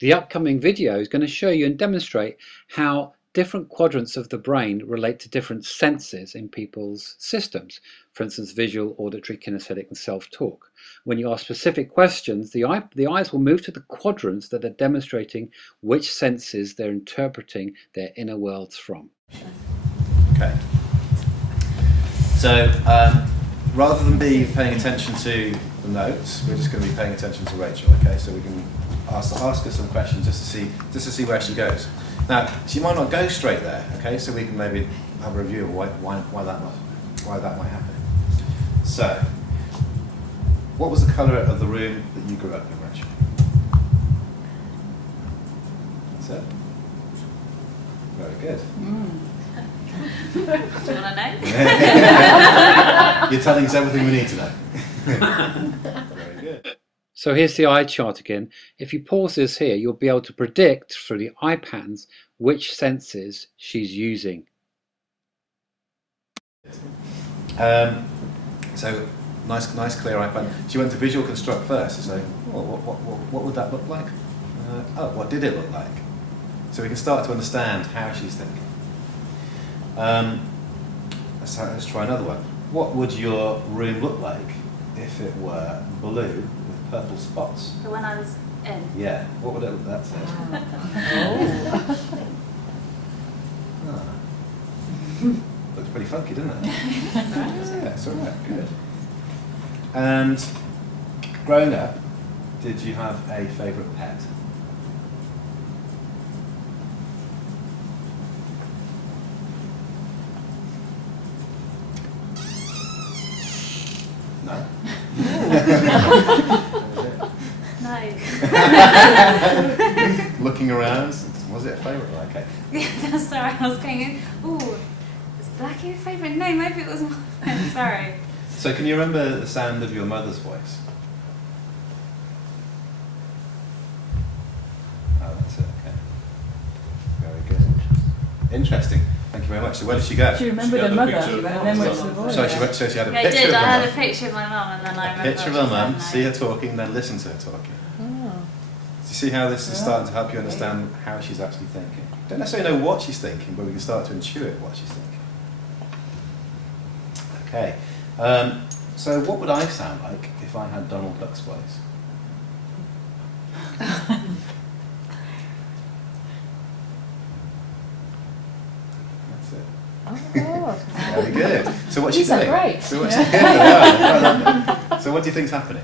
The upcoming video is going to show you and demonstrate how different quadrants of the brain relate to different senses in people's systems. For instance, visual, auditory, kinesthetic, and self-talk. When you ask specific questions, the eyes will move to the quadrants that are demonstrating which senses they're interpreting their inner worlds from. Okay. So rather than be paying attention to the notes, we're just going to be paying attention to Rachel. Okay, so we can ask her some questions just to see where she goes. Now, she might not go straight there. Okay, so we can maybe have a review of why that might happen. So, what was the colour of the room that you grew up in, Rachel? That's it. Very good. Do you want to know? You're telling us everything we need to know. Very good. So here's the eye chart again. If you pause this here, you'll be able to predict through the eye patterns which senses she's using. So nice clear eye pattern. She went to visual construct first to say, well, what would that look like? What did it look like? So we can start to understand how she's thinking. Let's try another one. What would your room look like if it were blue with purple spots? For when I was in. Yeah. What would it look like? That's it. Looks pretty funky, doesn't it? Yeah, it's all right. Good. And growing up, did you have a favourite pet? No. No. Looking around, was it a favourite? Okay. Yeah, sorry, I was going, ooh, is Blackie a favourite? No, maybe it was mine. Sorry. So can you remember the sound of your mother's voice? Oh, that's it, okay. Very good. Interesting. Thank you very much. So where did she go? She remembered her mother and then went to the voice. So she had a Yeah, I picture did. of I her had mum. a picture of my mum and then I A remember. picture of what her she mum, said, see no. her talking, then listen to her talking. Oh. Do you see how this is starting to help you understand how she's actually thinking? Don't necessarily know what she's thinking, but we can start to intuit what she's thinking. Okay. So what would I sound like if I had Donald Duck's voice? That's it. Oh. Very good. So what's she You sound doing? great. So what's she doing? Wow. So what do you think's happening?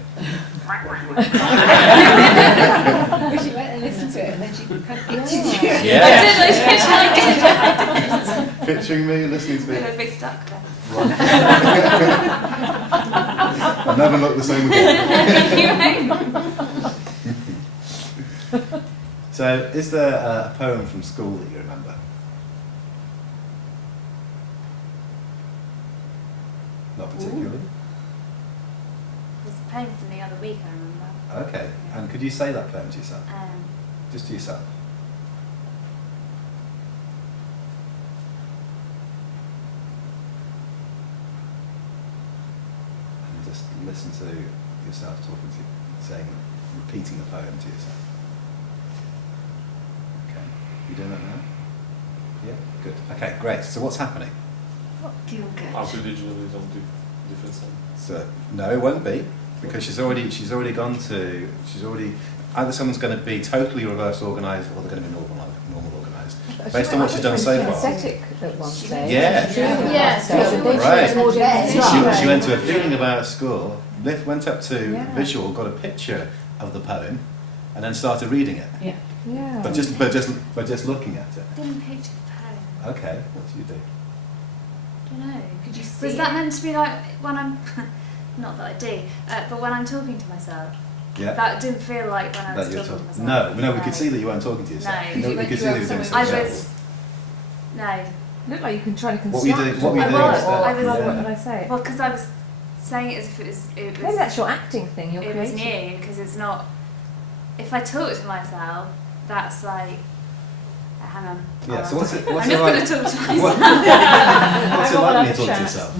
She went and listened to it and then she kind of pictured you. Yeah. I did. Picturing me, listening to me. With a big duck there. I'll never look the same again. You won't. So, is there a poem from school that you remember? Not particularly. There's a poem from the other week, I remember. Okay. And could you say that poem to yourself? Um, Just to yourself. And just listen to yourself repeating the poem to yourself. Okay. You doing that now? Yeah? Good. Okay, great. So what's happening? what feel good? Individually don't do different sounds. So no, it won't be, because she's already either someone's going to be totally reverse organised or they're going to be normal organised. Based on what she's done so far. Kinesthetic at one stage. Yeah. Yes. Right. She went to a feeling about school, went up to Yeah. visual, got a picture of the poem, and then started reading it. Yeah. Yeah. But just looking at it. I didn't picture the poem. Okay, what do you do? I don't know. Could you see Was it? that meant to be like when I'm, not that I do, but when I'm talking to myself? Yeah. That didn't feel like when I was That you're talking to talking. myself. No, we could see that you weren't talking to yourself. No. We could see that you were doing I something was, no. Looked like you can try to What were you construct. doing? What were you I doing was. instead? I was- What did I say? Well, because I was saying it as if it Maybe was, that's your acting thing. You're it was creative. new, because it's not, if I talk to myself, that's like, hang on. Yeah. So hold what's on. it? What's I'm it just like? going to talk to What- myself. What's it I'll like when you have a talk to chat. yourself?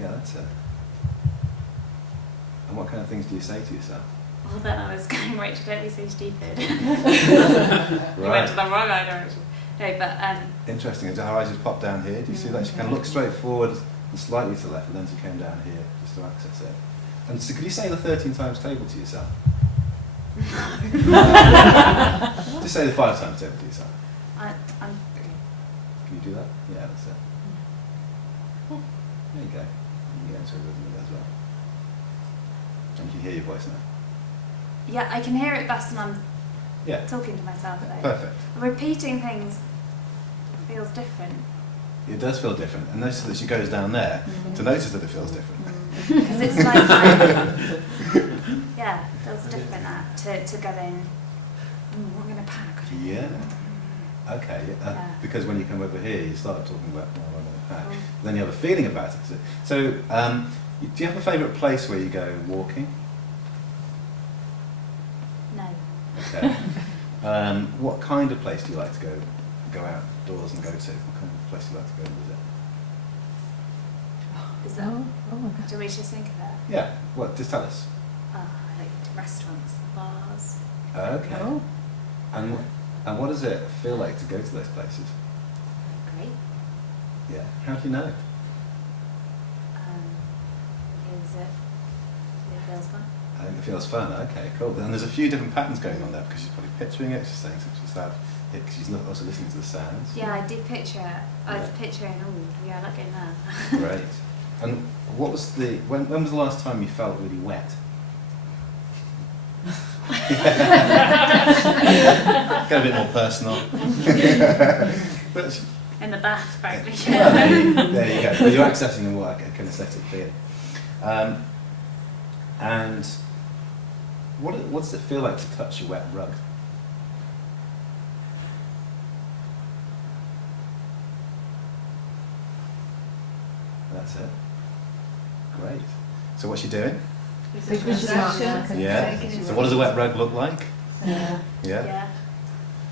Yeah, that's it. And what kind of things do you say to yourself? Well, then I was going, Rachel, don't be so stupid. You went to the wrong direction. No, but Interesting. Her eyes just popped down here. Do you see that? She can look straight forward and slightly to the left, and then she came down here just to access it. And so, could you say the 13 times table to yourself? Just say the 5 times table to yourself. I'm Can you do that? Yeah, that's it. There you go. You can get into a rhythm with it as well. And you can hear your voice now. yeah, I can hear it best when I'm Yeah. talking to myself though. Perfect. Repeating things feels different. It does feel different. And notice that she goes down there to notice that it feels different. Because it's like, yeah, it feels different to go in, I'm going to pack. Yeah. Okay. Yeah. Because when you come over here, you start talking about then you have a feeling about it. So, do you have a favourite place where you go walking? No. Okay. What kind of place do you like to go outdoors and go to? What kind of place do you like to go and visit? Is that, Oh my god. do we just think of it? Yeah. What? Just tell us. I like restaurants, bars. Okay. Oh. And what does it feel like to go to those places? Great. Yeah. How do you know? Because it feels fun. I think it feels fun. Okay, cool. And there's a few different patterns going on there because she's probably picturing it. She's saying something she's had it because she's also listening to the sounds. Yeah, I did picture it. I was picturing, oh, yeah, I like getting that. Great. And what was when was the last time you felt really wet? Get a bit more personal. But, In the bath, frankly. well, there you go. But you're accessing a more kinesthetic feeling. And what does it feel like to touch a wet rug? That's it. Great. So what's she doing? Yeah. So what does a wet rug look like? Yeah. Yeah. Yeah.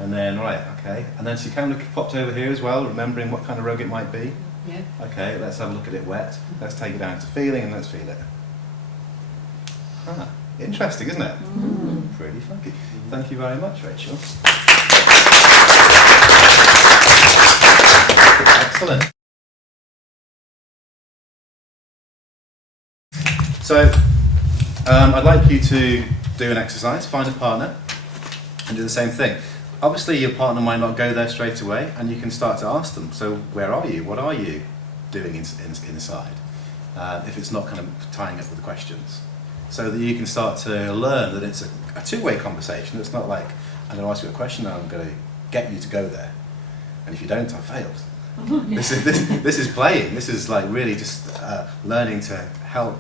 And then, right, okay. And then she kind of popped over here as well, remembering what kind of rug it might be. Yeah. Okay, let's have a look at it wet. Let's take it down to feeling and let's feel it. Ah, interesting, isn't it? Pretty funky. Thank you very much, Rachel. Excellent. So, I'd like you to do an exercise, find a partner, and do the same thing. Obviously, your partner might not go there straight away, and you can start to ask them, so where are you? What are you doing inside? If it's not kind of tying up with the questions. So that you can start to learn that it's a two-way conversation. It's not like, I'm going to ask you a question and I'm going to get you to go there. And if you don't, I've failed. This is playing. This is like really just learning to help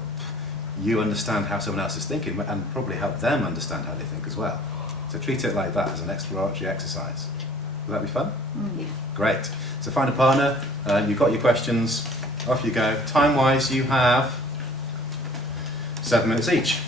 you understand how someone else is thinking and probably help them understand how they think as well. So treat it like that as an exploratory exercise. Will that be fun? Yeah. Great. So find a partner, you've got your questions, off you go. Time-wise, you have 7 minutes each.